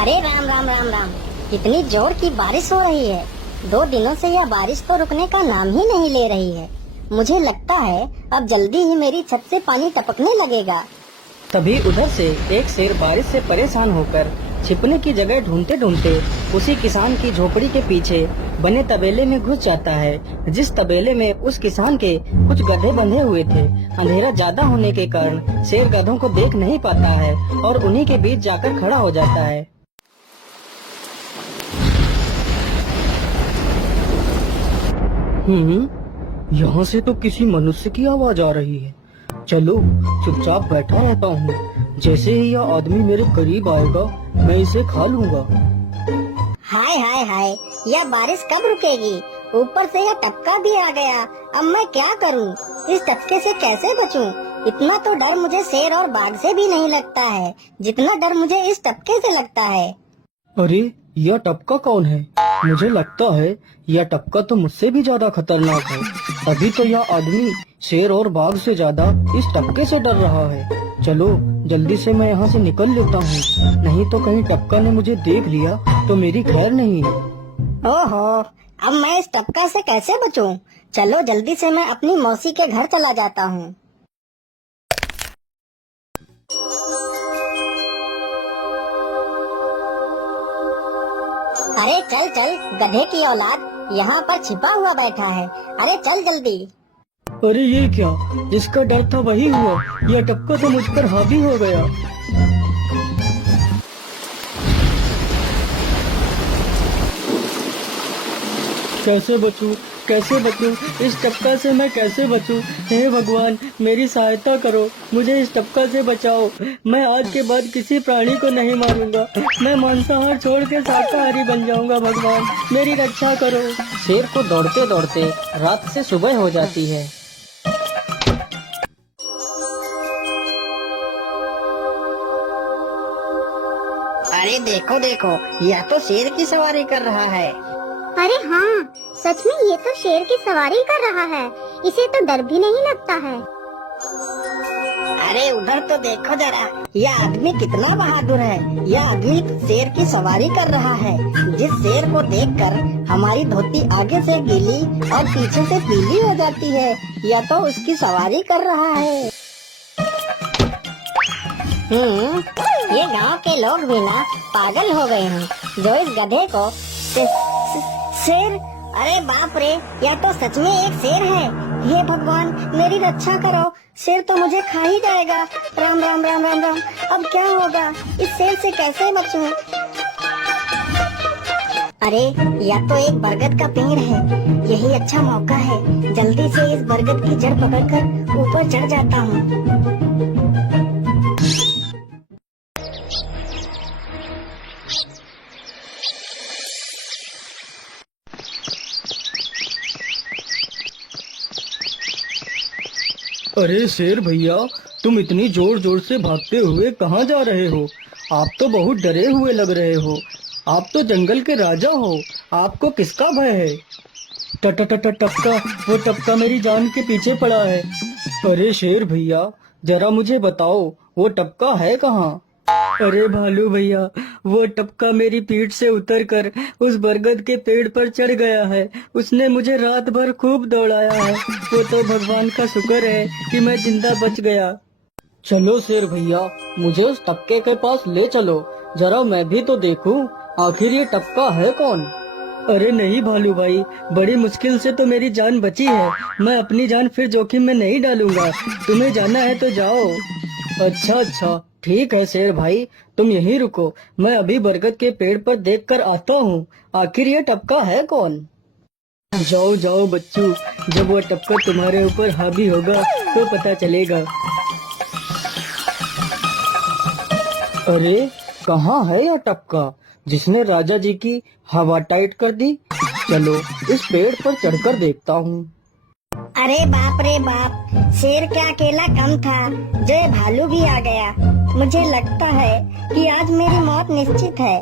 अरे राम राम राम राम। इतनी जोर की बारिश हो रही है। 2 दिनों से यह बारिश तो रुकने का नाम ही नहीं ले रही है। मुझे लगता है अब जल्दी ही मेरी छत से पानी टपकने लगेगा। तभी उधर से एक शेर बारिश से परेशान होकर छिपने की जगह ढूंढते ढूंढते उसी किसान की झोपड़ी के पीछे बने तबेले में घुस जाता है, जिस तबेले में उस किसान के कुछ गधे बंधे हुए थे। अंधेरा ज्यादा होने के कारण शेर गधों को देख नहीं पाता है और उन्हीं के बीच जाकर खड़ा हो जाता है। यहाँ से तो किसी मनुष्य की आवाज आ रही है। चलो चुपचाप बैठा रहता हूँ, जैसे ही यह आदमी मेरे करीब आएगा मैं इसे खा लूंगा। हाय हाय हाय, यह बारिश कब रुकेगी? ऊपर से यह टपका भी आ गया। अब मैं क्या करूँ? इस टपके से कैसे बचूं? इतना तो डर मुझे शेर और बाघ से भी नहीं लगता है जितना डर मुझे इस टपके से लगता है। अरे यह टपका कौन है? मुझे लगता है यह टपका तो मुझसे भी ज्यादा खतरनाक है। अभी तो यह आदमी शेर और बाघ से ज्यादा इस टपके से डर रहा है। चलो जल्दी से मैं यहाँ से निकल लेता हूँ, नहीं तो कहीं टपका ने मुझे देख लिया तो मेरी खैर नहीं। ओहो, अब मैं इस टपका से कैसे बचूं? चलो जल्दी से मैं अपनी मौसी के घर चला जाता हूँ। अरे चल चल गधे की औलाद, यहाँ पर छिपा हुआ बैठा है। अरे चल जल्दी। अरे ये क्या, जिसका डर था वही हुआ। यह टपका तो मुझ पर हावी हो गया। कैसे बचूं? कैसे बचूं? इस टपका से मैं कैसे बचूं? हे भगवान मेरी सहायता करो, मुझे इस टपका से बचाओ। मैं आज के बाद किसी प्राणी को नहीं मारूंगा। मैं मांसाहार छोड़ के शाकाहारी बन जाऊंगा। भगवान मेरी रक्षा करो। शेर को दौड़ते दौड़ते रात से सुबह हो जाती है। अरे देखो देखो, यह तो शेर की सवारी कर रहा है। अरे हाँ, सच में ये तो शेर की सवारी कर रहा है। इसे तो डर भी नहीं लगता है। अरे उधर तो देखो जरा, यह आदमी कितना बहादुर है। यह अभी शेर की सवारी कर रहा है। जिस शेर को देखकर हमारी धोती आगे से गीली और पीछे से पीली हो जाती है, यह तो उसकी सवारी कर रहा है। ये गांव के लोग भी ना पागल हो गए हैं जो इस गधे को शेर। अरे बाप रे, यह तो सच में एक शेर है। हे भगवान मेरी रक्षा करो, शेर तो मुझे खा ही जाएगा। राम राम राम राम राम, अब क्या होगा? इस शेर से कैसे बचूं? अरे यह तो एक बरगद का पेड़ है। यही अच्छा मौका है, जल्दी से इस बरगद की जड़ पकड़कर ऊपर चढ़ जाता हूँ। अरे शेर भैया, तुम इतनी जोर जोर से भागते हुए कहाँ जा रहे हो? आप तो बहुत डरे हुए लग रहे हो। आप तो जंगल के राजा हो, आपको किसका भय है? टपका, वो टपका मेरी जान के पीछे पड़ा है। अरे शेर भैया जरा मुझे बताओ, वो टपका है कहाँ? अरे भालू भैया, वो टपका मेरी पीठ से उतरकर उस बरगद के पेड़ पर चढ़ गया है। उसने मुझे रात भर खूब दौड़ाया है। वो तो भगवान का शुक्र है कि मैं जिंदा बच गया। चलो शेर भैया, मुझे उस टपके के पास ले चलो, जरा मैं भी तो देखूं आखिर ये टपका है कौन। अरे नहीं भालू भाई, बड़ी मुश्किल से तो मेरी जान बची है। मैं अपनी जान फिर जोखिम में नहीं डालूंगा। तुम्हें जाना है तो जाओ। अच्छा ठीक है शेर भाई, तुम यहीं रुको, मैं अभी बरगद के पेड़ पर देखकर आता हूँ आखिर ये टपका है कौन। जाओ जाओ बच्चू, जब वो टपका तुम्हारे ऊपर हावी होगा तो पता चलेगा। अरे कहाँ है यह टपका जिसने राजा जी की हवा टाइट कर दी? चलो इस पेड़ पर चढ़कर देखता हूँ। अरे बाप रे बाप, शेर क्या अकेला कम था जो ये भालू भी आ गया। मुझे लगता है कि आज मेरी मौत निश्चित है।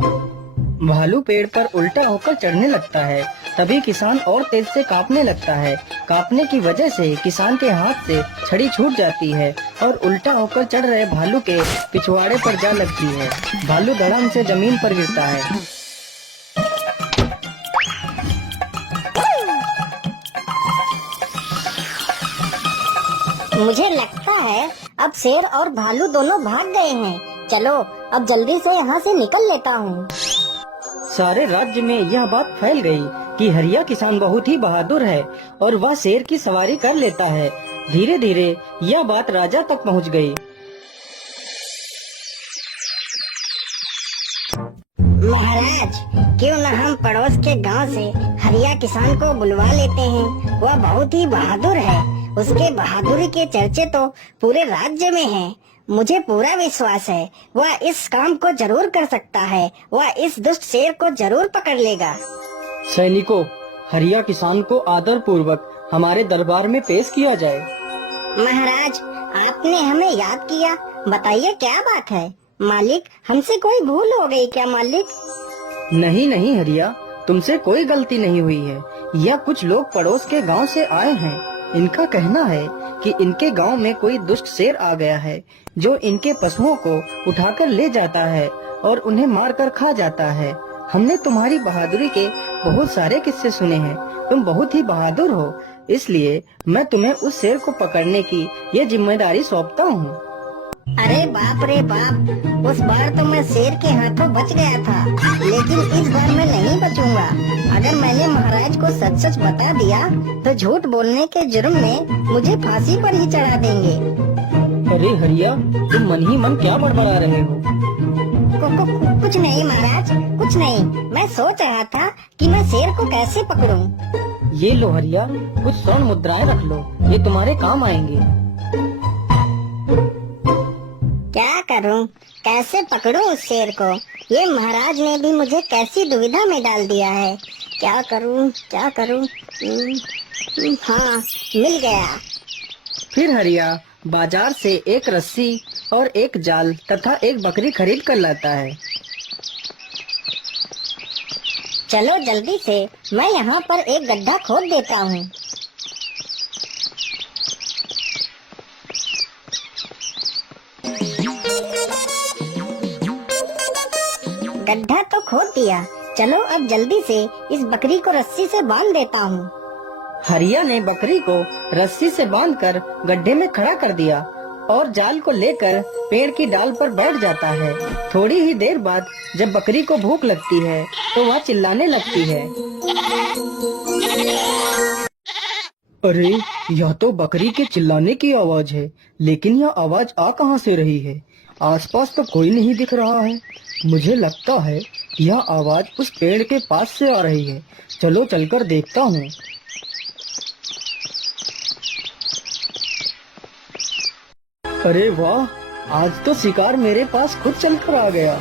भालू पेड़ पर उल्टा होकर चढ़ने लगता है। तभी किसान और तेज से कांपने लगता है। कांपने की वजह से किसान के हाथ से छड़ी छूट जाती है और उल्टा होकर चढ़ रहे भालू के पिछवाड़े पर जा लगती है। भालू धड़ाम से जमीन पर गिरता है। मुझे लगता है अब शेर और भालू दोनों भाग गए हैं। चलो अब जल्दी से यहाँ से निकल लेता हूँ। सारे राज्य में यह बात फैल गई कि हरिया किसान बहुत ही बहादुर है और वह शेर की सवारी कर लेता है। धीरे धीरे यह बात राजा तक पहुँच गई। महाराज, क्यों न हम पड़ोस के गांव से हरिया किसान को बुलवा लेते हैं। वह बहुत ही बहादुर है। उसके बहादुरी के चर्चे तो पूरे राज्य में हैं। मुझे पूरा विश्वास है वह इस काम को जरूर कर सकता है। वह इस दुष्ट शेर को जरूर पकड़ लेगा। सैनिकों, हरिया किसान को आदर पूर्वक हमारे दरबार में पेश किया जाए। महाराज, आपने हमें याद किया। बताइए क्या बात है। मालिक, हमसे कोई भूल हो गई क्या मालिक? नहीं नहीं हरिया, तुमसे कोई गलती नहीं हुई है। यह कुछ लोग पड़ोस के गांव से आए हैं। इनका कहना है कि इनके गांव में कोई दुष्ट शेर आ गया है जो इनके पशुओं को उठाकर ले जाता है और उन्हें मारकर खा जाता है। हमने तुम्हारी बहादुरी के बहुत सारे किस्से सुने हैं। तुम बहुत ही बहादुर हो, इसलिए मैं तुम्हें उस शेर को पकड़ने की ये जिम्मेदारी सौंपता हूँ। अरे बाप रे बाप, उस बार तो मैं शेर के हाथों बच गया था, लेकिन इस बार मैं नहीं बचूंगा। अगर मैंने महाराज को सच सच बता दिया तो झूठ बोलने के जुर्म में मुझे फांसी पर ही चढ़ा देंगे। अरे हरिया, तुम मन ही मन क्या बड़बड़ा रहे हो? कुछ नहीं महाराज, कुछ नहीं। मैं सोच रहा था कि मैं शेर को कैसे पकड़ूं। ये लो हरिया, कुछ स्वर्ण मुद्राएं रख लो, ये तुम्हारे काम आएंगे। क्या करूं, कैसे पकड़ूं उस शेर को? ये महाराज ने भी मुझे कैसी दुविधा में डाल दिया है। क्या करूं, क्या करूं? हाँ, मिल गया। फिर हरिया बाजार से एक रस्सी और एक जाल तथा एक बकरी खरीद कर लाता है। चलो जल्दी से, मैं यहाँ पर एक गड्ढा खोद देता हूँ। गड्ढा तो खोद दिया। चलो अब जल्दी से इस बकरी को रस्सी से बांध देता हूँ। हरिया ने बकरी को रस्सी से बांधकर गड्ढे में खड़ा कर दिया और जाल को लेकर पेड़ की डाल पर बैठ जाता है। थोड़ी ही देर बाद जब बकरी को भूख लगती है तो वह चिल्लाने लगती है। अरे, यह तो बकरी के चिल्लाने की आवाज है, लेकिन यह आवाज आ कहां से रही है? आसपास तो कोई नहीं दिख रहा है। मुझे लगता है यह आवाज उस पेड़ के पास से आ रही है। चलो चलकर देखता हूँ। अरे वाह, आज तो शिकार मेरे पास खुद चलकर आ गया।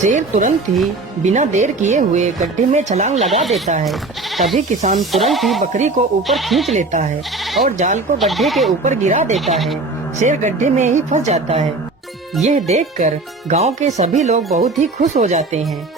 शेर तुरंत ही बिना देर किए हुए गड्ढे में छलांग लगा देता है। तभी किसान तुरंत ही बकरी को ऊपर खींच लेता है और जाल को गड्ढे के ऊपर गिरा देता है। शेर गड्ढे में ही फंस जाता है। यह देखकर गांव के सभी लोग बहुत ही खुश हो जाते हैं।